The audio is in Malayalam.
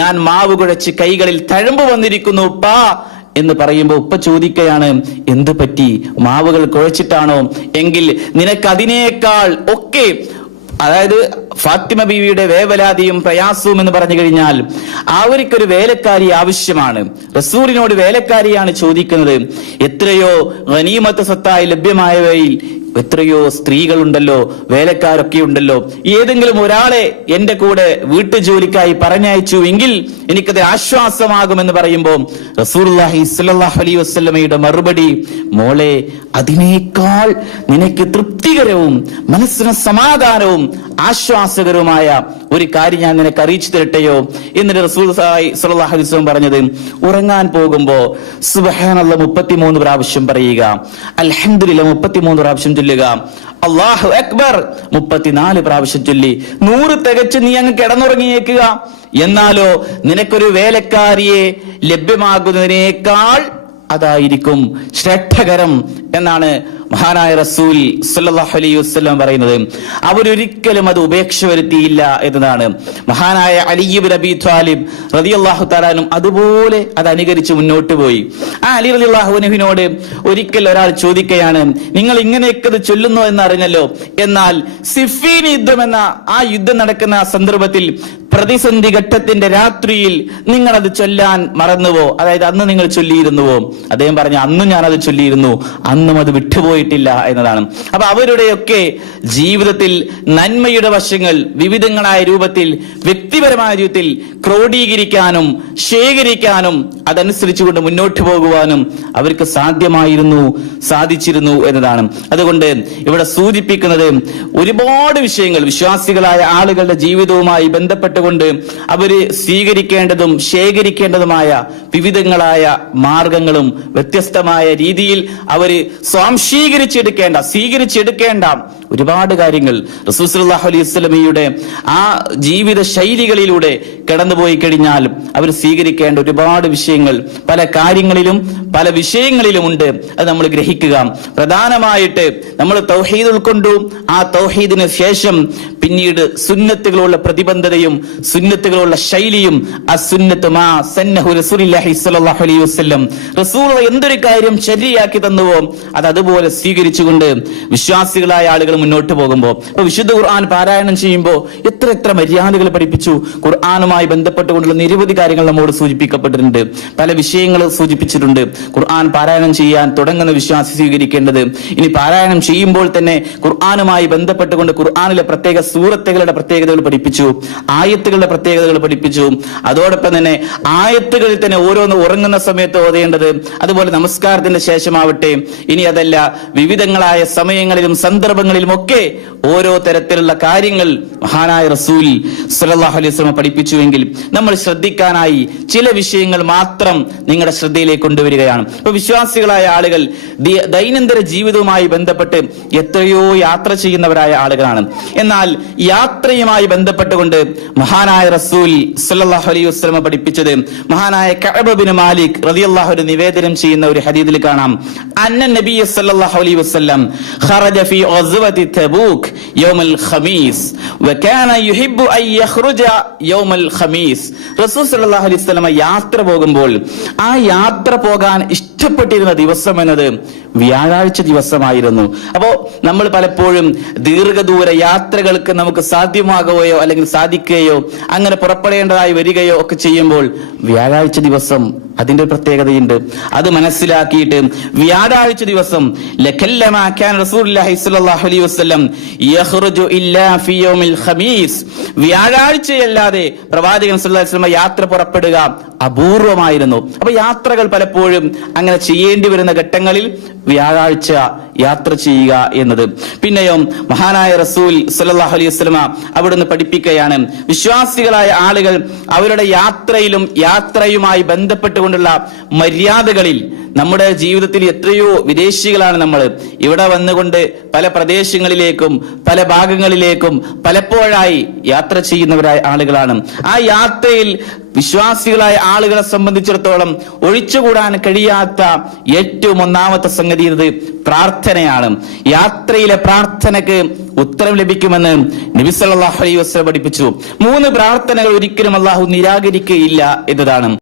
ഞാൻ മാവ് കുഴച്ച് കൈകളിൽ തഴമ്പ് വന്നിരിക്കുന്നു ഉപ്പാ എന്ന് പറയുമ്പോൾ ഉപ്പ ചോദിക്കുകയാണ്, എന്ത് പറ്റി? മാവുകൾ കുഴച്ചിട്ടാണോ? എങ്കിൽ നിനക്ക് അതിനേക്കാൾ ഒക്കെ, അതായത് ഫാത്തിമ ബീവിയുടെ വേവലാതിയും പ്രയാസവും എന്ന് പറഞ്ഞു കഴിഞ്ഞാൽ അവർക്കൊരു വേലക്കാരി ആവശ്യമാണ്. റസൂലിനോട് വേലക്കാരിയാണ് ചോദിക്കുന്നത്. എത്രയോ ഗനീമത്ത് സ്വത്തായി ലഭ്യമായവയിൽ എത്രയോ സ്ത്രീകളുണ്ടല്ലോ, വേലക്കാരൊക്കെ ഉണ്ടല്ലോ. ഏതെങ്കിലും ഒരാളെ എന്റെ കൂടെ വീട്ടുജോലിക്കായി പറഞ്ഞയച്ചു എങ്കിൽ എനിക്കത് ആശ്വാസമാകുമെന്ന് പറയുമ്പോൾ റസൂലുള്ളാഹി സ്വല്ലല്ലാഹു അലൈഹി വസല്ലമയുടെ മറുപടി, മോളെ, അതിനേക്കാൾ നിനക്ക് തൃപ്തികരവും മനസ്സിന് സമാധാനവും ആശ്വാസകരവുമായ ഒരു കാര്യം ഞാൻ നിനക്ക് അറിയിച്ചു തരട്ടെയോ? എന്നിട്ട് റസൂലുള്ളാഹി സ്വല്ലല്ലാഹു അലൈഹി വസല്ലം പറഞ്ഞത്, ഉറങ്ങാൻ പോകുമ്പോ സുബ്ഹാനല്ലാഹ് 33 പ്രാവശ്യം പറയുക, അൽഹംദുലില്ലാഹ് 33 പ്രാവശ്യം ചൊല്ലുക, അല്ലാഹു അക്ബർ 34 പ്രാവശ്യം ചൊല്ലി 100 തികച്ച് നീ അങ്ങ് കിടന്നുറങ്ങിയേക്കുക. എന്നാലോ നിനക്കൊരു വേലക്കാരിയെ ലഭ്യമാകുന്നതിനേക്കാൾ അതായിരിക്കും ശ്രേഷ്ഠകരം എന്നാണ് മഹാനായ റസൂൽ സല്ലല്ലാഹു അലൈഹി വസല്ലം പറയുന്നത്. അവരൊരിക്കലും അത് ഉപേക്ഷ വരുത്തിയില്ല എന്നതാണ്. മഹാനായ അലി ഇബ്നു അബീ ത്വാലിബ് റളിയല്ലാഹു തആല അൻഹു അതുപോലെ അത് അനുകരിച്ച് മുന്നോട്ട് പോയി. ആ അലി റളിയല്ലാഹു അൻഹുവിനോട് ഒരിക്കൽ ഒരാൾ ചോദിക്കുകയാണ്, നിങ്ങൾ ഇങ്ങനെയൊക്കെ അത് ചൊല്ലുന്നു എന്നറിഞ്ഞല്ലോ, എന്നാൽ സിഫീൻ യുദ്ധം എന്ന ആ യുദ്ധം നടക്കുന്ന സന്ദർഭത്തിൽ പ്രതിസന്ധി ഘട്ടത്തിന്റെ രാത്രിയിൽ നിങ്ങൾ അത് ചൊല്ലാൻ മറന്നുവോ? അതായത് അന്ന് നിങ്ങൾ ചൊല്ലിയിരുന്നുവോ? അദ്ദേഹം പറഞ്ഞു, അന്നും ഞാനത് ചൊല്ലിയിരുന്നു, അന്നും അത് വിട്ടുപോയിട്ടില്ല എന്നതാണ്. അപ്പൊ അവരുടെയൊക്കെ ജീവിതത്തിൽ നന്മയുടെ വശങ്ങൾ വിവിധങ്ങളായ രൂപത്തിൽ വ്യക്തിപരമായ രൂപത്തിൽ ക്രോഡീകരിക്കാനും ശേഖരിക്കാനും അതനുസരിച്ചുകൊണ്ട് മുന്നോട്ട് പോകുവാനും അവർക്ക് സാധിച്ചിരുന്നു എന്നതാണ്. അതുകൊണ്ട് ഇവിടെ സൂചിപ്പിക്കുന്നത് ഒരുപാട് വിഷയങ്ങൾ വിശ്വാസികളായ ആളുകളുടെ ജീവിതവുമായി ബന്ധപ്പെട്ടുകൊണ്ട് അവര് സ്വീകരിക്കേണ്ടതും ശേഖരിക്കേണ്ടതുമായ വിവിധങ്ങളായ മാർഗങ്ങളും വ്യത്യസ്തമായ രീതിയിൽ അവര് സ്വീകരിച്ചെടുക്കേണ്ട ഒരുപാട് കാര്യങ്ങൾ റസൂൽ സല്ലല്ലാഹു അലൈഹി വസല്ലമയുടെ ആ ജീവിത ശൈലികളിലൂടെ കടന്നുപോയി കഴിഞ്ഞാൽ അവർ സ്വീകരിക്കേണ്ട ഒരുപാട് വിഷയങ്ങൾ പല കാര്യങ്ങളിലും പല വിഷയങ്ങളിലും ഉണ്ട്. അത് നമ്മൾ ഗ്രഹിക്കുക. പ്രധാനമായിട്ട് നമ്മൾ തൗഹീദ് ഉൾക്കൊണ്ടു. ആ തൗഹീദിന് ശേഷം പിന്നീട് സുന്നത്തുകളുള്ള പ്രതിബദ്ധതയും സുന്നത്തുകളുള്ള ശൈലിയും അസുന്നത്തു മാ സന്നഹു റസൂലുള്ളാഹി സ്വല്ലല്ലാഹു അലൈഹി വസല്ലം, റസൂൽ എന്തൊരു കാര്യം ശരിയാക്കി തന്നുവോ അത് അതുപോലെ സ്വീകരിച്ചുകൊണ്ട് വിശ്വാസികളായ ആളുകൾ മുന്നോട്ട് പോകുമ്പോൾ, ഇപ്പൊ വിശുദ്ധ ഖുർആൻ പാരായണം ചെയ്യുമ്പോൾ എത്ര മര്യാദകൾ പഠിപ്പിച്ചു. ഖുർആനുമായി ബന്ധപ്പെട്ടുകൊണ്ടുള്ള നിരവധി കാര്യങ്ങൾ നമ്മോട് സൂചിപ്പിക്കപ്പെട്ടിട്ടുണ്ട്. പല വിഷയങ്ങൾ സൂചിപ്പിച്ചിട്ടുണ്ട്. ഖുർആൻ പാരായണം ചെയ്യാൻ തുടങ്ങുന്ന വിശ്വാസി സ്വീകരിക്കേണ്ടത്, ഇനി പാരായണം ചെയ്യുമ്പോൾ തന്നെ ഖുർആനുമായി ബന്ധപ്പെട്ടുകൊണ്ട് ഖുർആനിലെ പ്രത്യേക സൂറത്തുകളുടെ പ്രത്യേകതകൾ പഠിപ്പിച്ചു, ആയത്തുകളുടെ പ്രത്യേകതകൾ പഠിപ്പിച്ചു. അതോടൊപ്പം തന്നെ ആയത്തുകളിൽ തന്നെ ഓരോന്ന് ഉറങ്ങുന്ന സമയത്ത് ഓതേണ്ടത്, അതുപോലെ നമസ്കാരത്തിന്റെ ശേഷമാവട്ടെ, ഇനി അതല്ല വിവിധങ്ങളായ സമയങ്ങളിലും സന്ദർഭങ്ങളിലും ഒക്കെ ഓരോ തരത്തിലുള്ള കാര്യങ്ങൾ മഹാനായ റസൂൽ സ്വല്ലല്ലാഹു അലൈഹി വസല്ലം പഠിപ്പിച്ചുവെങ്കിൽ നമ്മൾ ശ്രദ്ധിക്കാനായി ചില വിഷയങ്ങൾ മാത്രം നിങ്ങളുടെ ശ്രദ്ധയിലേക്ക് കൊണ്ടുവരികയാണ്. ഇപ്പൊ വിശ്വാസികളായ ആളുകൾ ദൈനംദിന ജീവിതവുമായി ബന്ധപ്പെട്ട് എത്രയോ യാത്ര ചെയ്യുന്നവരായ ആളുകളാണ്. എന്നാൽ യാത്രയുമായി ബന്ധപ്പെട്ടുകൊണ്ട് മഹാനായ റസൂൽ സ്വല്ലല്ലാഹു അലൈഹി വസല്ലം പഠിപ്പിച്ചത്, മഹാനായ കഅബ് ബിൻ മാലിക് റളിയല്ലാഹു അൻഹു നിവേദനം ചെയ്യുന്ന ഒരു ഹദീസിൽ കാണാം, അന്ന നബി സ്വല്ലല്ലാഹു അലൈഹി വസല്ലം ഖറജ ഫീ ഗസ്വതി തബൂക് യൗമൽ ഖമീസ് വകാന യുഹിബ്ബു അൻ യഖ്റുജ യൗമൽ ഖമീസ്. റസൂൽ സ്വല്ലല്ലാഹു അലൈഹി വസല്ലം യാത്ര പോകുമ്പോൾ ആ യാത്ര പോകാൻ ഇഷ്ടപ്പെട്ടിരുന്ന ദിവസം എന്നത് വ്യാഴാഴ്ച ദിവസമായിരുന്നു. അപ്പോ നമ്മൾ പലപ്പോഴും ദീർഘദൂര യാത്രകൾക്ക് നമുക്ക് സാധ്യമാകുകയോ അല്ലെങ്കിൽ സാധിക്കുകയോ അങ്ങനെ പുറപ്പെടേണ്ടതായി വരികയോ ഒക്കെ ചെയ്യുമ്പോൾ വ്യാഴാഴ്ച ദിവസം അതിന്റെ പ്രത്യേകതയുണ്ട്. അത് മനസ്സിലാക്കിയിട്ട് വ്യാഴാഴ്ച ദിവസം ലകല്ലമാ കാന റസൂലുള്ളാഹി സ്വല്ലല്ലാഹു അലൈഹി വസല്ലം യഖ്റുജു ഇല്ലാ ഫീ യൗമിൽ ഖമീസ്, വ്യാഴാഴ്ചയല്ലാതെ പ്രവാചകൻ സ്വല്ലല്ലാഹു അലൈഹി വസല്ലം യാത്ര പുറപ്പെടുക അപൂർവമായിരുന്നു. അപ്പൊ യാത്രകൾ പലപ്പോഴും അങ്ങനെ ചെയ്യേണ്ടി വരുന്ന ഘട്ടങ്ങളിൽ വ്യാഴാഴ്ച യാത്ര ചെയ്യുക എന്നത്. പിന്നെയോ മഹാനായ റസൂൽ സ്വല്ലല്ലാഹു അലൈഹി വസല്ലം അവിടുന്ന് പഠിപ്പിക്കുകയാണ്, വിശ്വാസികളായ ആളുകൾ അവരുടെ യാത്രയിലും യാത്രയുമായി ബന്ധപ്പെട്ടുകൊണ്ടുള്ള മര്യാദകളിൽ, നമ്മുടെ ജീവിതത്തിൽ എത്രയോ വിദേശികളാണ് നമ്മൾ, ഇവിടെ വന്നുകൊണ്ട് പല പ്രദേശങ്ങളിലേക്കും പല ഭാഗങ്ങളിലേക്കും പലപ്പോഴായി യാത്ര ചെയ്യുന്നവരായ ആളുകളാണ്. ആ യാത്രയിൽ വിശ്വാസികളായ ആളുകളെ സംബന്ധിച്ചിടത്തോളം ഒഴിച്ചുകൂടാൻ കഴിയാത്ത ഏറ്റവും ഒന്നാമത്തെ സംഗതി ഇത് പ്രാർത്ഥനയാണ്. യാത്രയിലെ പ്രാർത്ഥനയ്ക്ക് ഉത്തരം ലഭിക്കുമെന്ന് നബി സല്ലല്ലാഹു അലൈഹി വസല്ലം പഠിപ്പിച്ചു. 3 പ്രാർത്ഥനകൾ ഒരിക്കലും അള്ളാഹു നിരാകരിക്കുകയില്ല എന്നതാണ്.